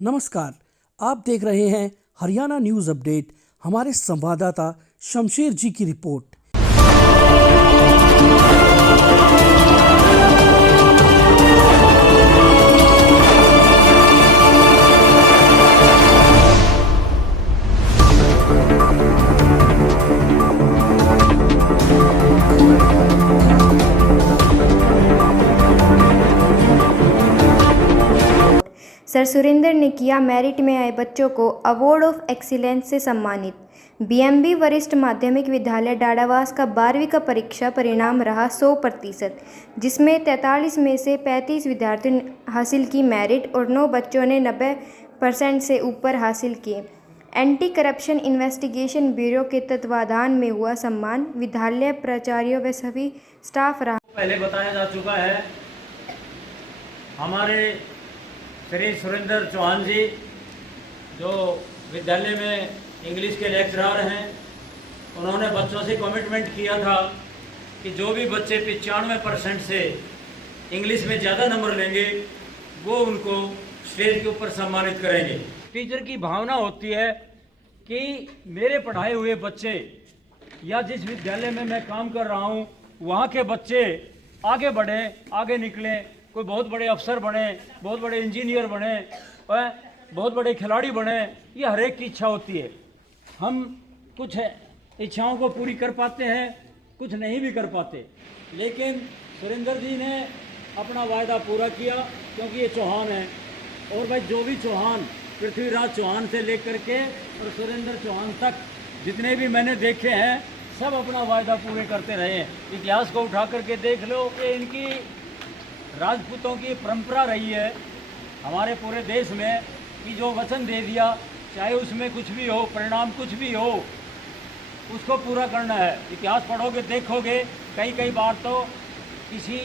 नमस्कार, आप देख रहे हैं हरियाणा न्यूज अपडेट। हमारे संवाददाता शमशेर जी की रिपोर्ट। सर सुरेंद्र ने किया मेरिट में आए बच्चों को अवार्ड ऑफ एक्सीलेंस से सम्मानित। बीएमबी वरिष्ठ माध्यमिक विद्यालय डाडावास का 12वीं का परीक्षा परिणाम रहा 100%, जिसमें 43 में से 35 विद्यार्थियों ने हासिल की मेरिट और 9 बच्चों ने 90% से ऊपर हासिल किए। एंटी करप्शन इन्वेस्टिगेशन ब्यूरो के तत्वाधान में हुआ सम्मान विद्यालय प्राचार्यों व सभी स्टाफ रहा। पहले बताया जा चुका है, हमारे श्री सुरेंद्र चौहान जी जो विद्यालय में इंग्लिश के लेक्चरर हैं, उन्होंने बच्चों से कमिटमेंट किया था कि जो भी बच्चे 95% से इंग्लिश में ज़्यादा नंबर लेंगे वो उनको स्टेज के ऊपर सम्मानित करेंगे। टीचर की भावना होती है कि मेरे पढ़ाए हुए बच्चे या जिस विद्यालय में मैं काम कर रहा हूँ वहाँ के बच्चे आगे बढ़ें, आगे निकलें, कोई बहुत बड़े अफसर बने, बहुत बड़े इंजीनियर बने, बहुत बड़े खिलाड़ी बने। ये हर एक की इच्छा होती है। हम कुछ इच्छाओं को पूरी कर पाते हैं, कुछ नहीं भी कर पाते, लेकिन सुरेंद्र जी ने अपना वायदा पूरा किया क्योंकि ये चौहान है। और भाई जो भी चौहान, पृथ्वीराज चौहान से लेकर के और सुरेंद्र चौहान तक जितने भी मैंने देखे हैं सब अपना वायदा पूरे करते रहे हैं। इतिहास को उठा करके देख लो कि इनकी राजपूतों की परंपरा रही है हमारे पूरे देश में कि जो वचन दे दिया, चाहे उसमें कुछ भी हो, परिणाम कुछ भी हो, उसको पूरा करना है। इतिहास पढ़ोगे, देखोगे, कई बार तो किसी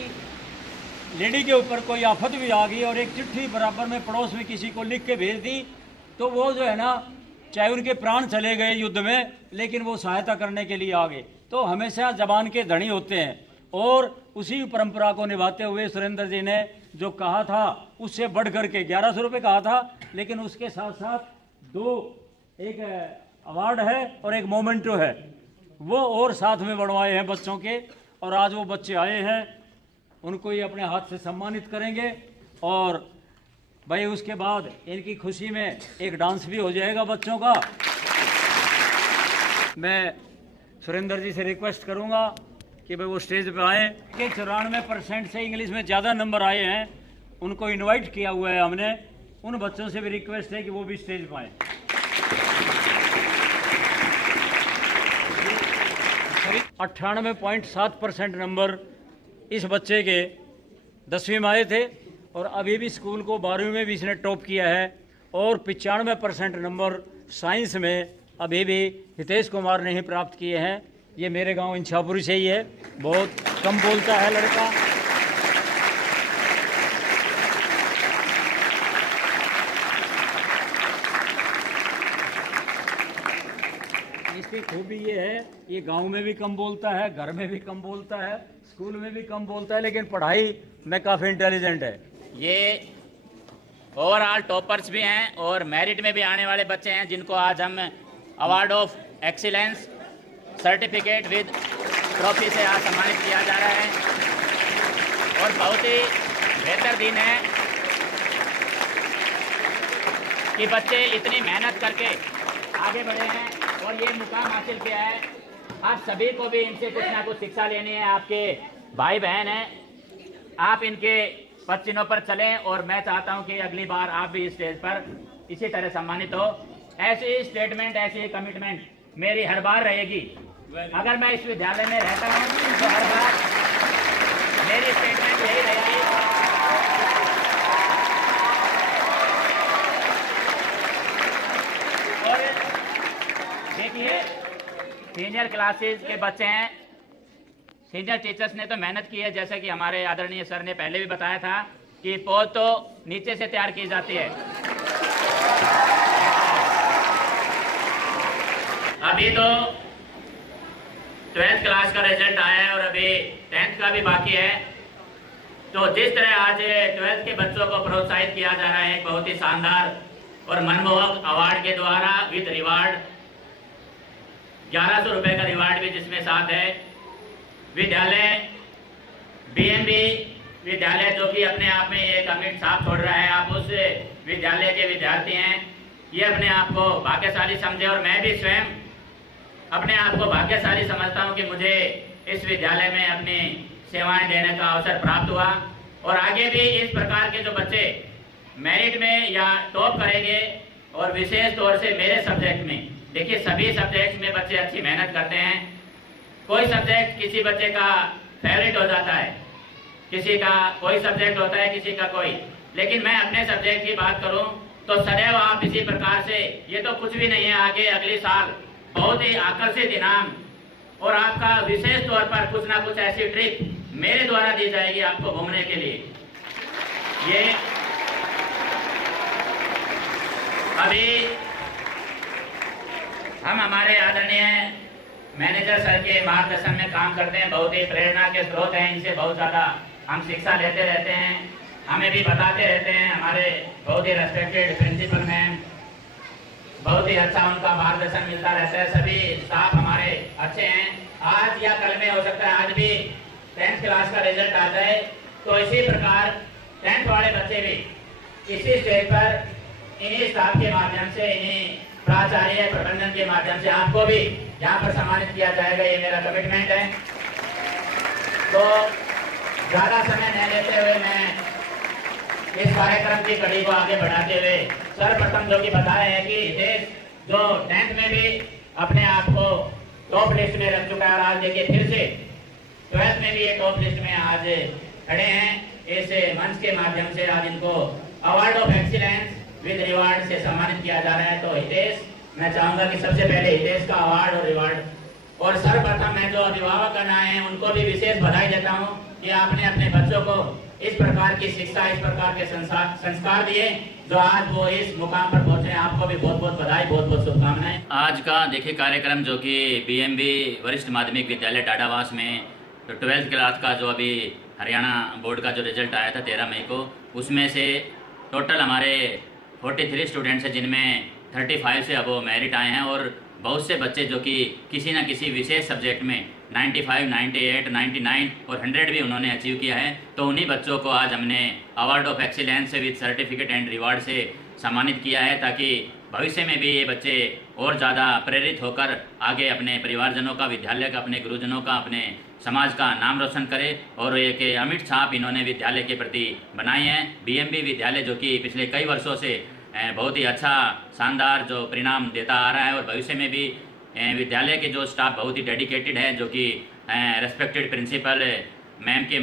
लेडी के ऊपर कोई आफत भी आ गई और एक चिट्ठी बराबर में पड़ोस में किसी को लिख के भेज दी तो वो जो है ना, चाहे उनके प्राण चले गए युद्ध में, लेकिन वो सहायता करने के लिए आ गए। तो हमेशा जबान के धनी होते हैं और उसी परंपरा को निभाते हुए सुरेंद्र जी ने जो कहा था उससे बढ़ करके 1100 रुपये कहा था, लेकिन उसके साथ साथ एक अवार्ड है और एक मोमेंटो है, वो और साथ में बढ़वाए हैं बच्चों के। और आज वो बच्चे आए हैं, उनको ही अपने हाथ से सम्मानित करेंगे। और भाई उसके बाद इनकी खुशी में एक डांस भी हो जाएगा बच्चों का। मैं सुरेंद्र जी से रिक्वेस्ट करूंगा कि भाई वो स्टेज पे आए। कि 94% से इंग्लिश में ज़्यादा नंबर आए हैं, उनको इनवाइट किया हुआ है हमने। उन बच्चों से भी रिक्वेस्ट है कि वो भी स्टेज पे आए। 98.7% नंबर इस बच्चे के 10वीं में आए थे और अभी भी स्कूल को 12वीं में भी इसने टॉप किया है। और 95% नंबर साइंस में अभी भी हितेश कुमार ने ही प्राप्त किए हैं। ये मेरे गांव इंछापुरी से ही है, बहुत कम बोलता है लड़का। इसकी खूबी ये है, ये गांव में भी कम बोलता है, घर में भी कम बोलता है, स्कूल में भी कम बोलता है, लेकिन पढ़ाई में काफ़ी इंटेलिजेंट है। ये ओवरऑल टॉपर्स भी हैं और मेरिट में भी आने वाले बच्चे हैं, जिनको आज हम award of excellence certificate with trophy से आज सम्मानित किया जा रहा है। और बहुत ही बेहतर दिन है कि बच्चे इतनी मेहनत करके आगे बढ़े हैं और ये मुकाम हासिल किया है। आप सभी को भी इनसे कुछ ना कुछ शिक्षा लेनी है। आपके भाई बहन हैं, आप इनके पद चिन्हों पर चलें और मैं चाहता हूं कि अगली बार आप भी इस स्टेज पर इसी तरह सम्मानित हो। ऐसी स्टेटमेंट, ऐसी कमिटमेंट मेरी हर बार रहेगी। अगर मैं इस विद्यालय में रहता हूं तो हर बार मेरी स्टेटमेंट यही रहेगी। और देखिए, सीनियर क्लासेस के बच्चे हैं, सीनियर टीचर्स ने तो मेहनत की है, जैसे कि हमारे आदरणीय सर ने पहले भी बताया था कि पौध तो नीचे से तैयार की जाती है। अभी तो 12th क्लास का रिजल्ट आया है और अभी 10th का भी बाकी है। तो जिस तरह आज 12th के बच्चों को प्रोत्साहित किया जा रहा है, एक बहुत ही शानदार और मनमोहक अवार्ड के द्वारा विद रिवार्ड 1100 रुपये का रिवार्ड भी जिसमें साथ है। विद्यालय BMB विद्यालय जो कि अपने आप में एक अमिट छाप छोड़ रहा है, आप उस विद्यालय के विद्यार्थी हैं, ये अपने आप को भाग्यशाली समझे और मैं भी स्वयं अपने आप को भाग्यशाली समझता हूं कि मुझे इस विद्यालय में अपनी सेवाएं देने का अवसर प्राप्त हुआ। और आगे भी इस प्रकार के जो बच्चे मेरिट में या टॉप करेंगे और विशेष तौर से मेरे सब्जेक्ट में, देखिए सभी सब्जेक्ट में बच्चे अच्छी मेहनत करते हैं। कोई सब्जेक्ट किसी बच्चे का फेवरेट हो जाता है, किसी का कोई सब्जेक्ट होता है, किसी का कोई, लेकिन मैं अपने सब्जेक्ट की बात करूं तो सदैव आप इसी प्रकार से, ये तो कुछ भी नहीं है, आगे अगले साल बहुत ही आकर्षित इनाम और आपका विशेष तौर पर कुछ ना कुछ ऐसी ट्रिप मेरे द्वारा दी जाएगी आपको घूमने के लिए। ये अभी हम हमारे आदरणीय मैनेजर सर के मार्गदर्शन में काम करते हैं, बहुत ही प्रेरणा के स्रोत हैं, इनसे बहुत ज़्यादा हम शिक्षा लेते रहते हैं, हमें भी बताते रहते हैं। हमारे बहुत ही रेस्पेक्टेड प्रिंसिपल मैम, बहुत ही अच्छा उनका मार्गदर्शन मिलता रहता है। सभी स्टाफ हमारे अच्छे हैं। आज या कल में हो सकता है आज भी 10th क्लास का रिजल्ट आ जाए, तो इसी प्रकार 10th वाले बच्चे भी इसी स्टेज पर इन्हीं स्टाफ के माध्यम से, इन्हीं प्राचार्य प्रबंधन के माध्यम से आपको भी यहाँ पर सम्मानित किया जाएगा, ये मेरा कमिटमेंट है। तो ज़्यादा समय न लेते हुए मैं इस कार्यक्रम की कड़ी को आगे बढ़ाते हुए सर्वप्रथम जो कि बता रहे हैं कि देश जो 10th में भी अपने आप को टॉप लिस्ट में रख चुका है, और आज देखिए फिर से 12th में भी ये टॉप लिस्ट में आज खड़े हैं। इस मंच के माध्यम से आज इनको award of excellence with reward से सम्मानित किया जा रहा है। तो हितेश, मैं चाहूंगा कि सबसे पहले हितेश का अवार्ड और रिवार्ड, और सर्वप्रथम मैं जो अभिभावक करना है उनको भी विशेष बधाई देता हूं कि आपने अपने बच्चों को इस प्रकार की शिक्षा, इस प्रकार के संस्कार दिए जो आज वो इस मुकाम पर पहुंचे। आपको भी बहुत बहुत बधाई, बहुत बहुत शुभकामनाएं। आज का देखिए कार्यक्रम जो कि BMB वरिष्ठ माध्यमिक विद्यालय टाटावास में तो 12th क्लास का जो अभी हरियाणा बोर्ड का जो रिजल्ट आया था 13 मई को, उसमें से टोटल हमारे 43 स्टूडेंट्स हैं जिनमें 35 से अबव मेरिट आए हैं, और बहुत से बच्चे जो कि किसी न किसी विशेष सब्जेक्ट में 95, 98, 99 और 100 भी उन्होंने अचीव किया है। तो उन्हीं बच्चों को आज हमने award of excellence with certificate and reward से सम्मानित किया है, ताकि भविष्य में भी ये बच्चे और ज़्यादा प्रेरित होकर आगे अपने परिवारजनों का, विद्यालय का, अपने गुरुजनों का, अपने समाज का नाम रोशन करे। और एक अमिट छाप इन्होंने विद्यालय के प्रति बनाई है। BMB विद्यालय जो कि पिछले कई वर्षों से बहुत ही अच्छा शानदार जो परिणाम देता आ रहा है, और भविष्य में भी विद्यालय के जो स्टाफ बहुत ही डेडिकेटेड है, जो कि रेस्पेक्टेड प्रिंसिपल मैम के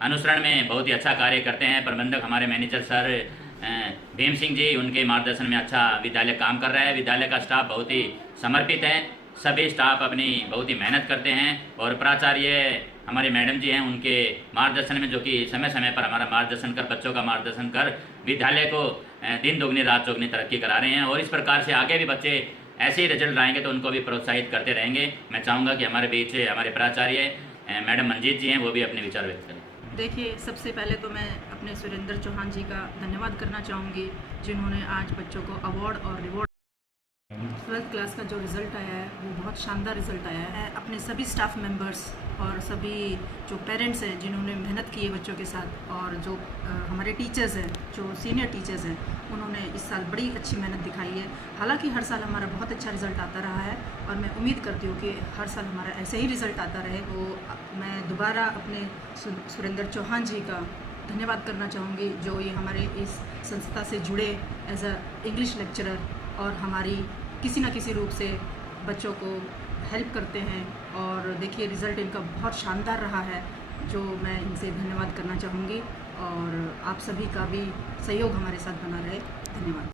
अनुसरण में बहुत ही अच्छा कार्य करते हैं। प्रबंधक हमारे मैनेजर सर भीम सिंह जी, उनके मार्गदर्शन में अच्छा विद्यालय काम कर रहा है। विद्यालय का स्टाफ बहुत ही समर्पित है, सभी स्टाफ अपनी बहुत ही मेहनत करते हैं, और प्राचार्य हमारे मैडम जी हैं, उनके मार्गदर्शन में जो कि समय समय पर हमारा मार्गदर्शन कर, बच्चों का मार्गदर्शन कर विद्यालय को दिन दोगुनी रात चौगुनी तरक्की करा रहे हैं। और इस प्रकार से आगे भी बच्चे ऐसे ही रिजल्ट लाएंगे तो उनको भी प्रोत्साहित करते रहेंगे। मैं चाहूँगा कि हमारे बीच हमारे प्राचार्य मैडम मंजीत जी हैं, वो भी अपने विचार व्यक्त करें। देखिए, सबसे पहले तो मैं अपने सुरेंद्र चौहान जी का धन्यवाद करना चाहूँगी, जिन्होंने आज बच्चों को अवार्ड और रिवॉर्ड 12th क्लास का जो रिज़ल्ट आया है वो बहुत शानदार रिज़ल्ट आया है। अपने सभी स्टाफ मेंबर्स और सभी जो पेरेंट्स हैं जिन्होंने मेहनत की है बच्चों के साथ, और जो हमारे टीचर्स हैं, जो सीनियर टीचर्स हैं, उन्होंने इस साल बड़ी अच्छी मेहनत दिखाई है। हालांकि हर साल हमारा बहुत अच्छा रिज़ल्ट आता रहा है, और मैं उम्मीद करती हूँ कि हर साल हमारा ऐसे ही रिज़ल्ट आता रहे। तो मैं दोबारा अपने सुरेंद्र चौहान जी का धन्यवाद करना चाहूँगी, जो ये हमारे इस संस्था से जुड़े एज अ इंग्लिश लेक्चरर और हमारी किसी न किसी रूप से बच्चों को हेल्प करते हैं। और देखिए, रिज़ल्ट इनका बहुत शानदार रहा है, जो मैं इनसे धन्यवाद करना चाहूँगी, और आप सभी का भी सहयोग हमारे साथ बना रहे। धन्यवाद।